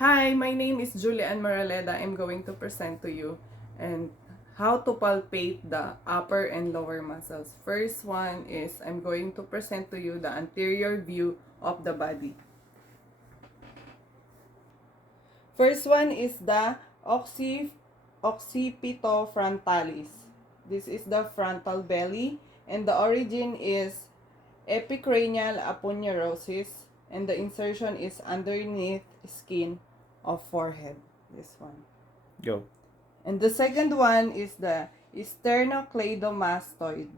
Hi, my name is Julian Moraleda. I'm going to present to you and how to palpate the upper and lower muscles. First one is I'm going to present to you the anterior view of the body. First one is the occipitofrontalis. This is the frontal belly and the origin is epicranial aponeurosis and the insertion is underneath skin of forehead. This one. Go. And the second one is the sternocleidomastoid.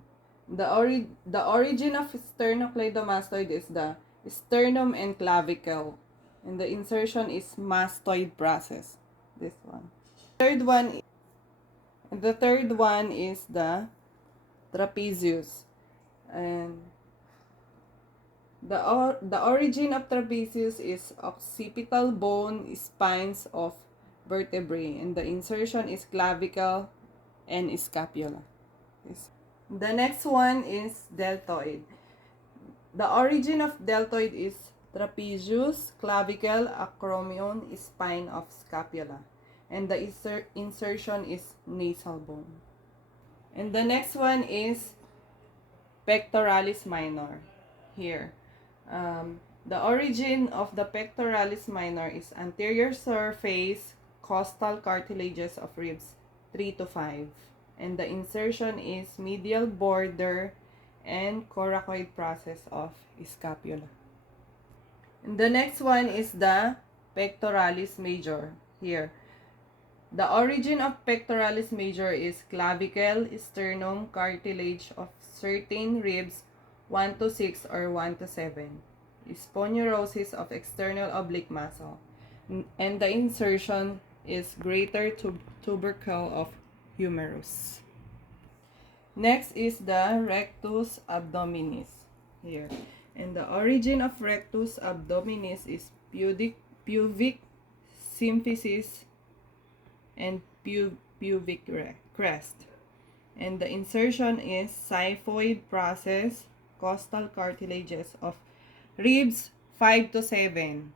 The origin of sternocleidomastoid is the sternum and clavicle. And the insertion is mastoid process. This one. Third one, the third one is the trapezius. And the origin of trapezius is occipital bone spines of vertebrae. And the insertion is clavicle and scapula. The next one is deltoid. The origin of deltoid is trapezius, clavicle, acromion, spine of scapula. And the insertion is nasal bone. And the next one is pectoralis minor. Here. The origin of the pectoralis minor is anterior surface costal cartilages of ribs 3 to 5. And the insertion is medial border and coracoid process of scapula. And the next one is the pectoralis major. Here. The origin of pectoralis major is clavicle, sternum, cartilage of certain ribs 1 to 6 or 1 to 7. Spondylosis of external oblique muscle. And the insertion is greater tubercle of humerus. Next is the rectus abdominis. Here. And the origin of rectus abdominis is pubic symphysis and pubic crest. And the insertion is xiphoid process, costal cartilages of ribs 5 to 7.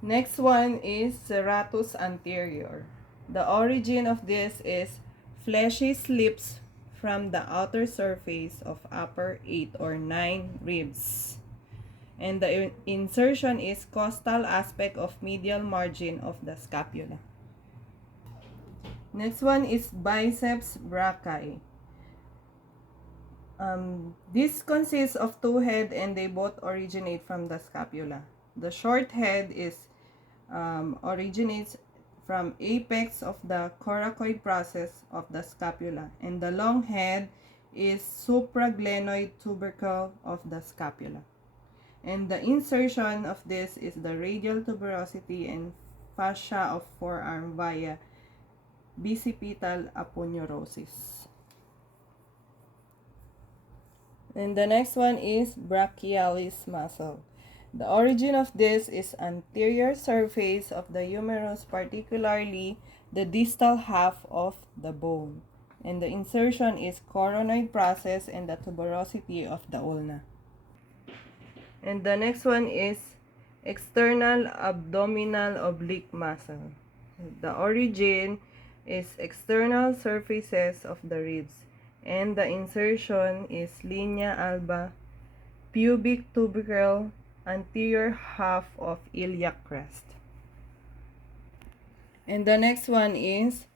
Next one is serratus anterior. The origin of this is fleshy slips from the outer surface of upper 8 or 9 ribs. And the insertion is costal aspect of medial margin of the scapula. Next one is biceps brachii. This consists of two heads and they both originate from the scapula. The short head originates from apex of the coracoid process of the scapula, and the long head is supraglenoid tubercle of the scapula. And the insertion of this is the radial tuberosity and fascia of forearm via bicipital aponeurosis. And the next one is brachialis muscle. The origin of this is anterior surface of the humerus, particularly the distal half of the bone. And the insertion is coronoid process and the tuberosity of the ulna. And the next one is external abdominal oblique muscle. The origin is external surfaces of the ribs. And the insertion is linea alba, pubic tubercle, anterior half of iliac crest. And the next one is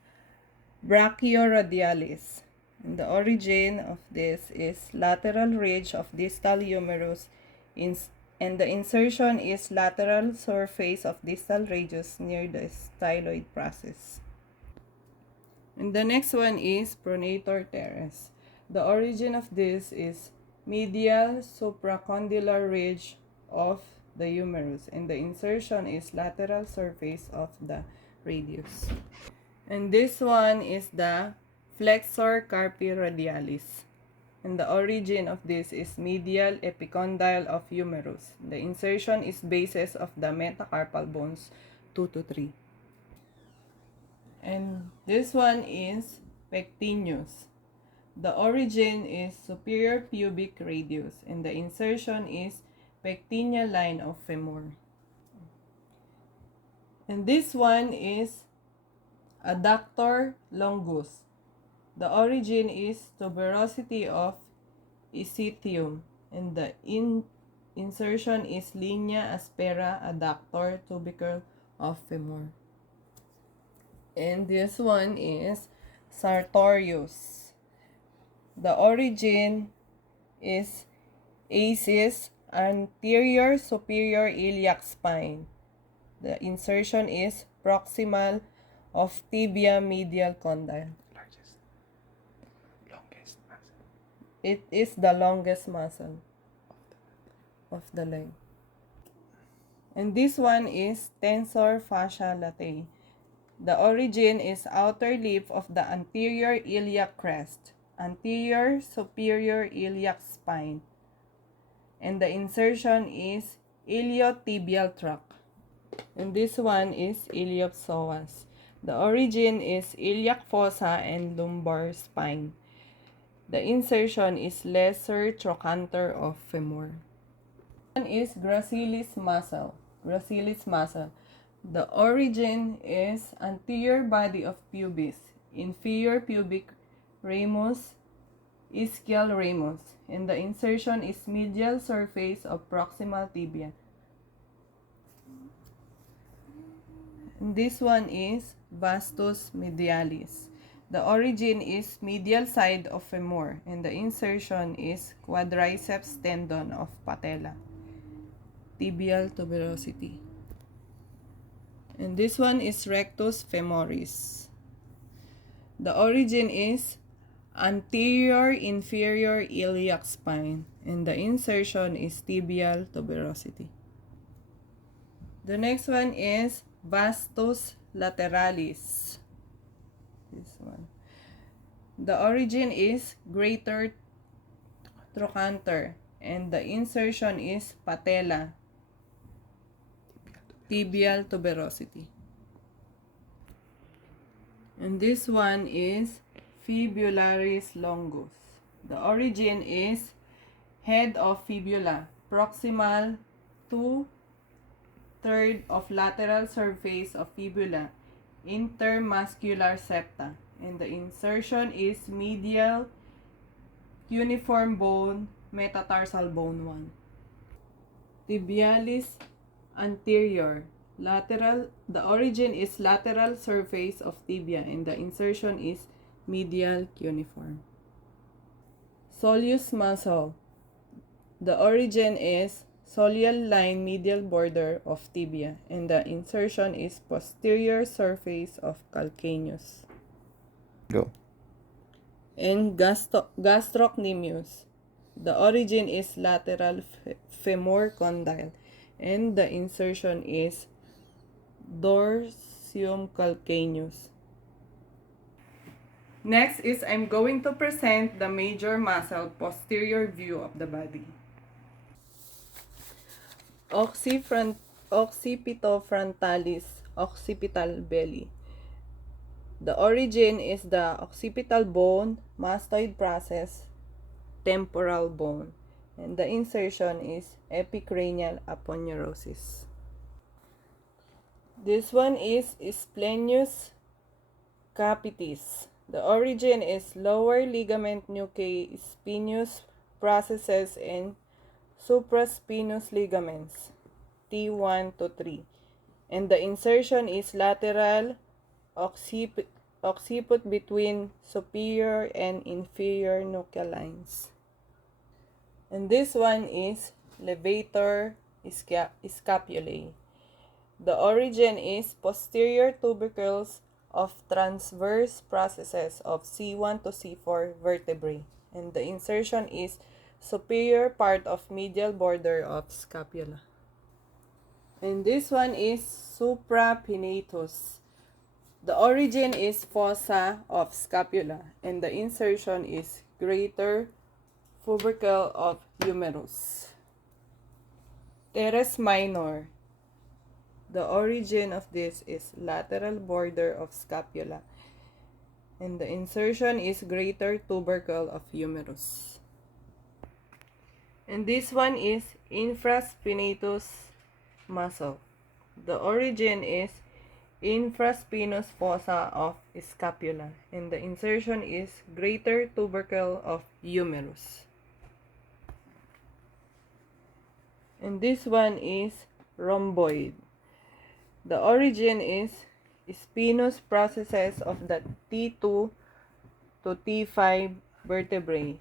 brachioradialis. And the origin of this is lateral ridge of distal humerus, and the insertion is lateral surface of distal radius near the styloid process. And the next one is pronator teres. The origin of this is medial supracondylar ridge of the humerus, and the insertion is lateral surface of the radius. And this one is the flexor carpi radialis. And the origin of this is medial epicondyle of humerus. The insertion is basis of the metacarpal bones 2 to 3. And this one is pectineus. The origin is superior pubic radius, and the insertion is pectineal line of femur. And this one is adductor longus. The origin is tuberosity of ischium, and the insertion is linea aspera adductor tubercle of femur. And this one is sartorius. The origin is ACIS, anterior superior iliac spine. The insertion is proximal of tibia medial condyle. Longest muscle It is the longest muscle of the leg. And this one is tensor fascia latae. The origin is outer lip of the anterior iliac crest, anterior superior iliac spine. And the insertion is iliotibial tract. And this one is iliopsoas. The origin is iliac fossa and lumbar spine. The insertion is lesser trochanter of femur. One is gracilis muscle. Gracilis muscle. The origin is anterior body of pubis, inferior pubic ramus, ischial ramus, and the insertion is medial surface of proximal tibia. And this one is vastus medialis. The origin is medial side of femur, and the insertion is quadriceps tendon of patella. Tibial tuberosity. And this one is rectus femoris. The origin is anterior inferior iliac spine, and the insertion is tibial tuberosity. The next one is vastus lateralis. This one. The origin is greater trochanter, and the insertion is patella. Tibial tuberosity. And this one is fibularis longus. The origin is head of fibula, proximal to third of lateral surface of fibula, intermuscular septa, and the insertion is medial cuneiform bone, metatarsal bone 1. Tibialis anterior, lateral. The origin is lateral surface of tibia, and the insertion is medial cuneiform. Soleus muscle. The origin is soleal line medial border of tibia, and the insertion is posterior surface of calcaneus. Go. And gastrocnemius. The origin is lateral femur condyle, and the insertion is dorsum calcaneus. Next is I'm going to present the major muscle posterior view of the body. Occipitofrontalis, occipital belly. The origin is the occipital bone, mastoid process, temporal bone, and the insertion is epicranial aponeurosis. This one is splenius capitis. The origin is lower ligament nuchae, spinous processes, and supraspinous ligaments, T1 to 3. And the insertion is lateral occiput between superior and inferior nuchal lines. And this one is levator scapulae. The origin is posterior tubercles of transverse processes of C1 to C4 vertebrae, and the insertion is superior part of medial border of scapula. And this one is suprapinnatus. The origin is fossa of scapula, and the insertion is greater tubercle of humerus. Teres minor. The origin of this is lateral border of scapula, and the insertion is greater tubercle of humerus. And this one is infraspinatus muscle. The origin is infraspinous fossa of scapula, and the insertion is greater tubercle of humerus. And this one is rhomboid. The origin is spinous processes of the T2 to T5 vertebrae,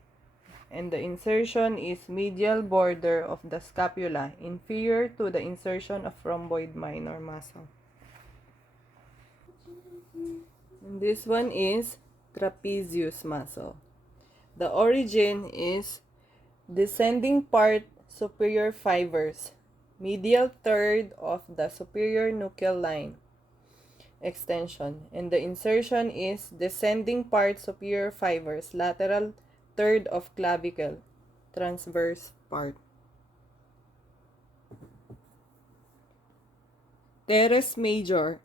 and the insertion is medial border of the scapula, inferior to the insertion of rhomboid minor muscle. And this one is trapezius muscle. The origin is descending part superior fibers, medial third of the superior nuchal line extension, and the insertion is descending part superior fibers, lateral third of clavicle, transverse part. Teres major.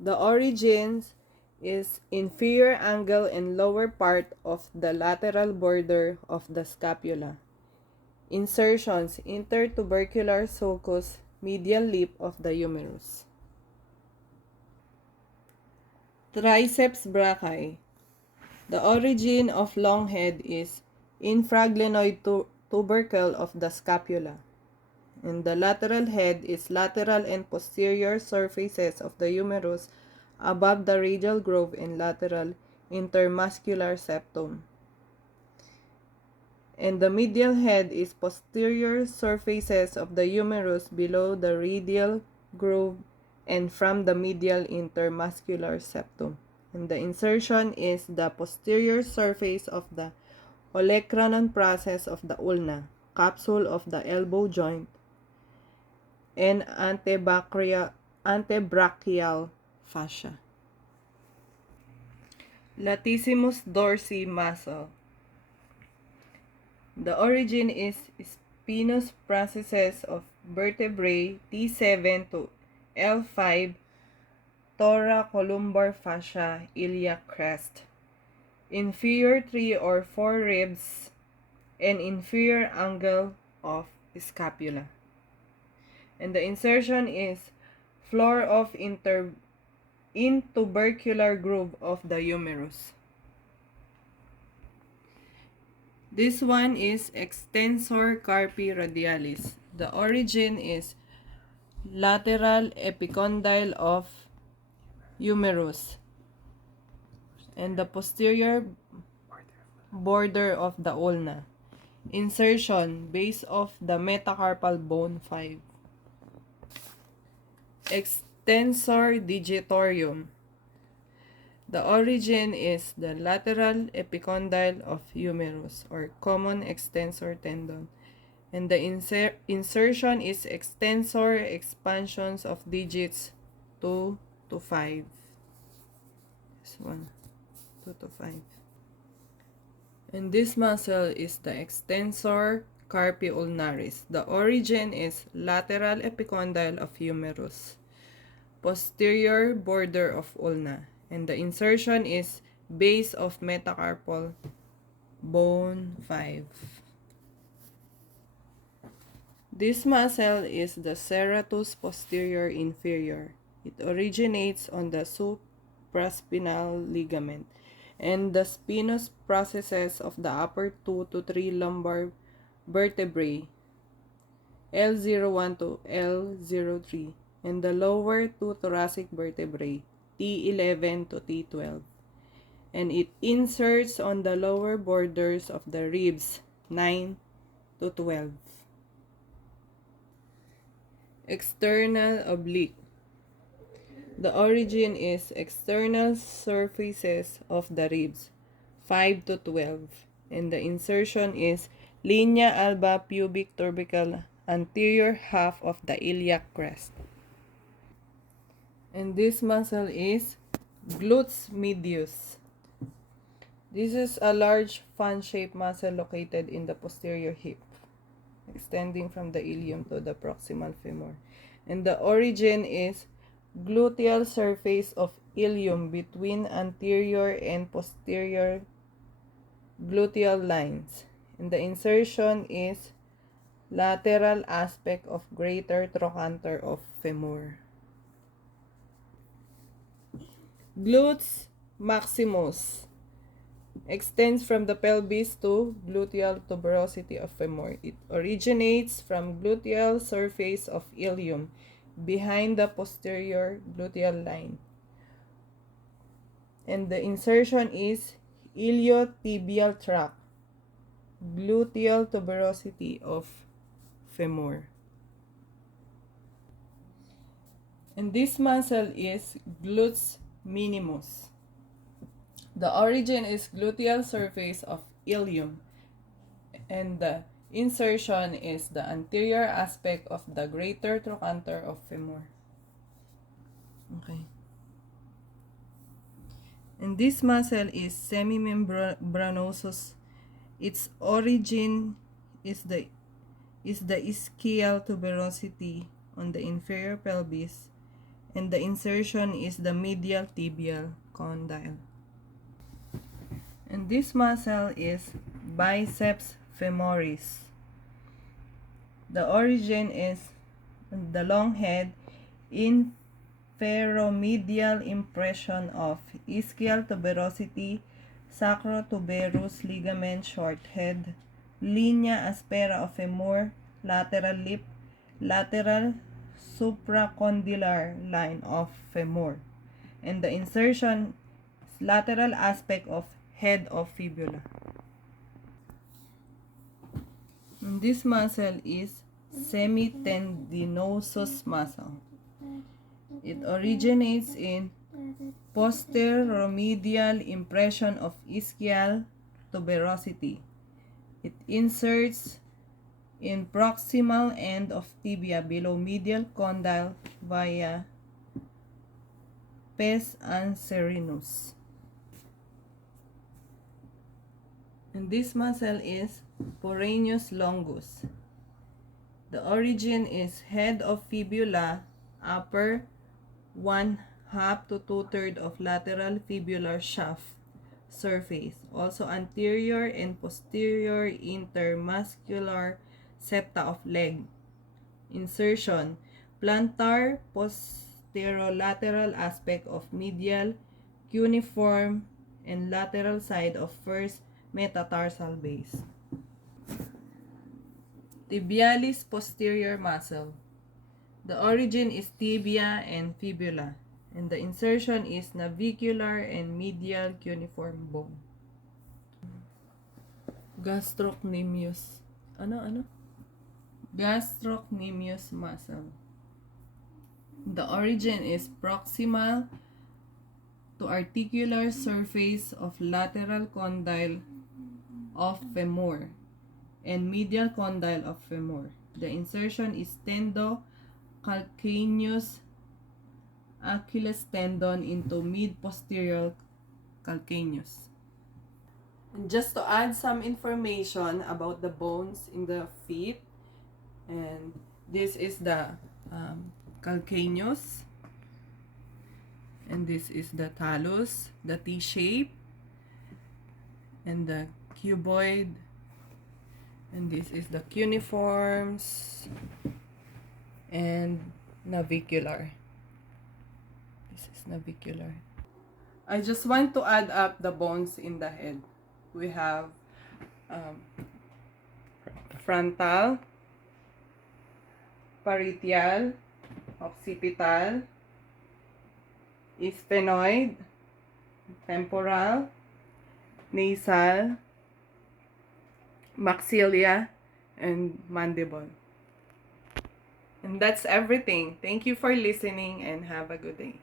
The origins is inferior angle and lower part of the lateral border of the scapula. Insertions intertubercular sulcus, medial lip of the humerus. Triceps brachii. The origin of long head is infraglenoid tubercle of the scapula, and the lateral head is lateral and posterior surfaces of the humerus above the radial groove and lateral intermuscular septum. And the medial head is posterior surfaces of the humerus below the radial groove and from the medial intermuscular septum. And the insertion is the posterior surface of the olecranon process of the ulna, capsule of the elbow joint, and antebrachial fascia. Latissimus dorsi muscle. The origin is spinous processes of vertebrae T7 to L5, thoracolumbar fascia, iliac crest, inferior 3 or 4 ribs, and inferior angle of scapula. And the insertion is floor of intubercular groove of the humerus. This one is extensor carpi radialis. The origin is lateral epicondyle of humerus and the posterior border of the ulna. Insertion base of the metacarpal bone 5. Extensor digitorum. The origin is the lateral epicondyle of humerus or common extensor tendon, and the insertion is extensor expansions of digits 2 to 5. This one, 2 to 5. And this muscle is the extensor carpi ulnaris. The origin is lateral epicondyle of humerus, posterior border of ulna, and the insertion is base of metacarpal bone 5. This muscle is the serratus posterior inferior. It originates on the supraspinal ligament and the spinous processes of the upper 2 to 3 lumbar vertebrae, L01 to L03, and the lower 2 thoracic vertebrae, T11 to T12. And it inserts on the lower borders of the ribs, 9 to 12. External oblique. The origin is external surfaces of the ribs, 5 to 12, and the insertion is linea alba pubic tubercle, anterior half of the iliac crest. And this muscle is glutes medius. This is a large fan-shaped muscle located in the posterior hip, extending from the ilium to the proximal femur. And the origin is gluteal surface of ilium between anterior and posterior gluteal lines. And the insertion is lateral aspect of greater trochanter of femur. Glutes maximus extends from the pelvis to gluteal tuberosity of femur. It originates from gluteal surface of ilium behind the posterior gluteal line. And the insertion is iliotibial tract, gluteal tuberosity of femur. And this muscle is glutes minimus. The origin is gluteal surface of ilium, and the insertion is the anterior aspect of the greater trochanter of femur. Okay. And this muscle is semimembranosus. Its origin is the ischial tuberosity on the inferior pelvis, and the insertion is the medial tibial condyle. And this muscle is biceps femoris. The origin is the long head, inferomedial impression of ischial tuberosity, sacrotuberous ligament, short head, linea aspera of femur, lateral lip, lateral supracondylar line of femur, and the insertion is lateral aspect of head of fibula. And this muscle is semitendinosus muscle. It originates in posteromedial impression of ischial tuberosity. It inserts in proximal end of tibia below medial condyle via pes anserinus. And this muscle is poraneus longus. The origin is head of fibula, upper 1/2 to 2/3 of lateral fibular shaft surface, also anterior and posterior intermuscular septa of leg. Insertion, plantar posterolateral aspect of medial cuneiform and lateral side of first metatarsal base. Tibialis posterior muscle. The origin is tibia and fibula, and the insertion is navicular and medial cuneiform bone. Gastrocnemius. Ano? Gastrocnemius muscle. The origin is proximal to articular surface of lateral condyle of femur and medial condyle of femur. The insertion is tendocalcaneus Achilles tendon into mid-posterior calcaneus. And just to add some information about the bones in the feet, and this is the calcaneus, and this is the talus, the T-shape, and the cuboid, and this is the cuneiforms and navicular. This is navicular. I just want to add up the bones in the head. We have frontal, parietal, occipital, sphenoid, temporal, nasal, maxilla, and mandible. And that's everything. Thank you for listening and have a good day.